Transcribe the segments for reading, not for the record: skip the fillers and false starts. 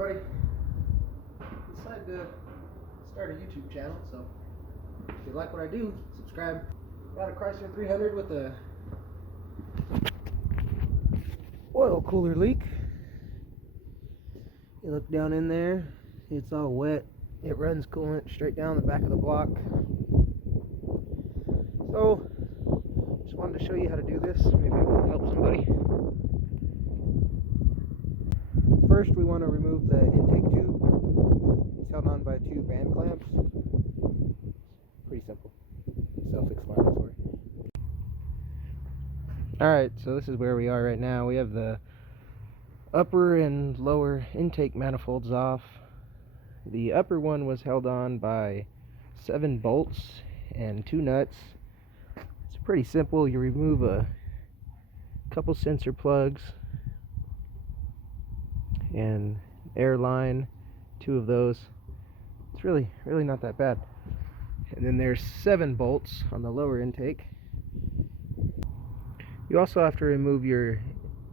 everybody. Decided to start a YouTube channel, so if you like what I do, subscribe. Got a Chrysler 300 with a oil cooler leak. You look down in there, it's all wet. It runs coolant straight down the back of the block. So, just wanted to show you how to do this. Maybe it will help somebody. First, we want to remove the intake tube. It's held on by two band clamps. Pretty simple. Self-explanatory. Alright, so this is where we are right now. We have the upper and lower intake manifolds off. The upper one was held on by 7 bolts and 2 nuts. It's pretty simple. You remove a couple sensor plugs and air line, 2 of those. It's really not that bad. And then there's 7 bolts on the lower intake. You also have to remove your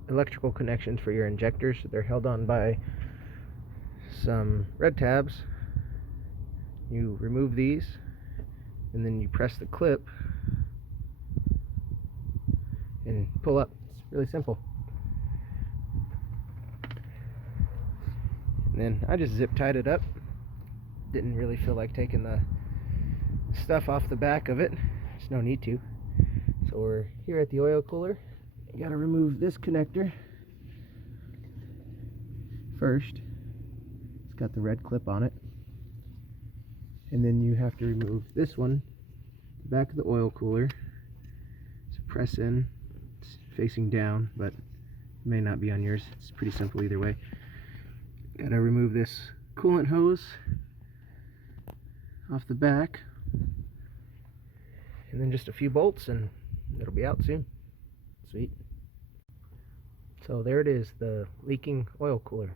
electrical connections for your injectors. They're held on by some red tabs. You remove these and then you press the clip and pull up. It's really simple. And then I just zip tied it up. Didn't really feel like taking the stuff off the back of it. There's no need to. So we're here at the oil cooler. You gotta remove this connector first. It's got the red clip on it. And then you have to remove this one, the back of the oil cooler. So press in. It's facing down, but it may not be on yours. It's pretty simple either way. Gotta remove this coolant hose off the back. And then just a few bolts and it'll be out soon. Sweet. So there it is, the leaking oil cooler.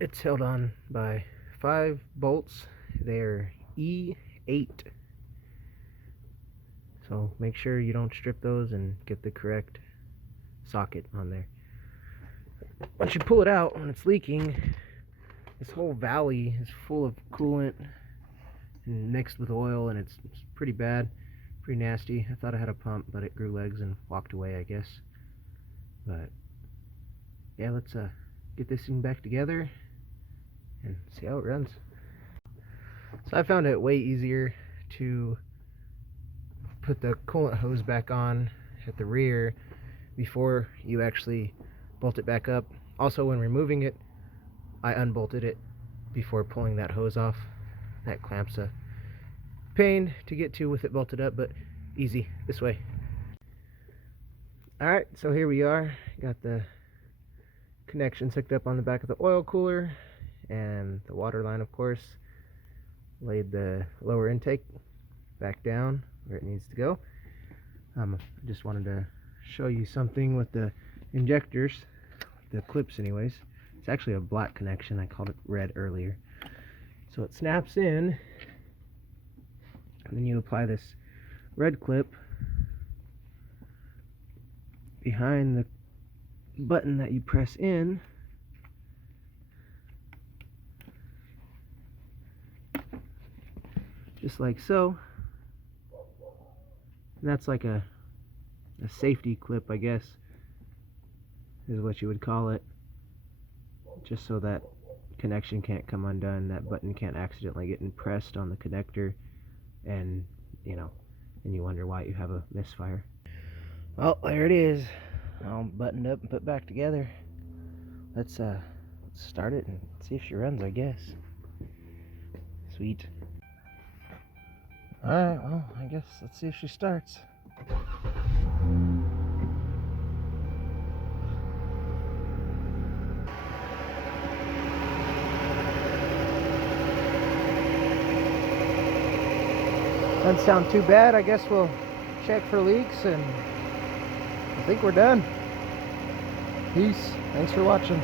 It's held on by 5 bolts. They're E8. So make sure you don't strip those and get the correct socket on there. Once you pull it out, when it's leaking, this whole valley is full of coolant and mixed with oil, and it's pretty bad, pretty nasty. I thought I had a pump, but it grew legs and walked away, I guess. But yeah, let's get this thing back together and see how it runs. So I found it way easier to put the coolant hose back on at the rear before you actually bolt it back up. Also, when removing it, I unbolted it before pulling that hose off. That clamp's a pain to get to with it bolted up, but easy this way. Alright, so here we are. Got the connections hooked up on the back of the oil cooler and the water line, of course. Laid the lower intake back down where it needs to go. I just wanted to show you something with the injectors, the clips anyways. It's actually a black connection. I called it red earlier. So it snaps in, and then you apply this red clip behind the button that you press in. Just like so. And that's like a safety clip, I guess, is what you would call it. Just so that connection can't come undone, that button can't accidentally get impressed on the connector, and you wonder why you have a misfire. Well, there it is, all buttoned up and put back together. Let's start it and see if she runs, I guess. Sweet. Alright, well, I guess let's see if she starts. Doesn't sound too bad. I guess we'll check for leaks, and I think we're done. Peace. Thanks for watching.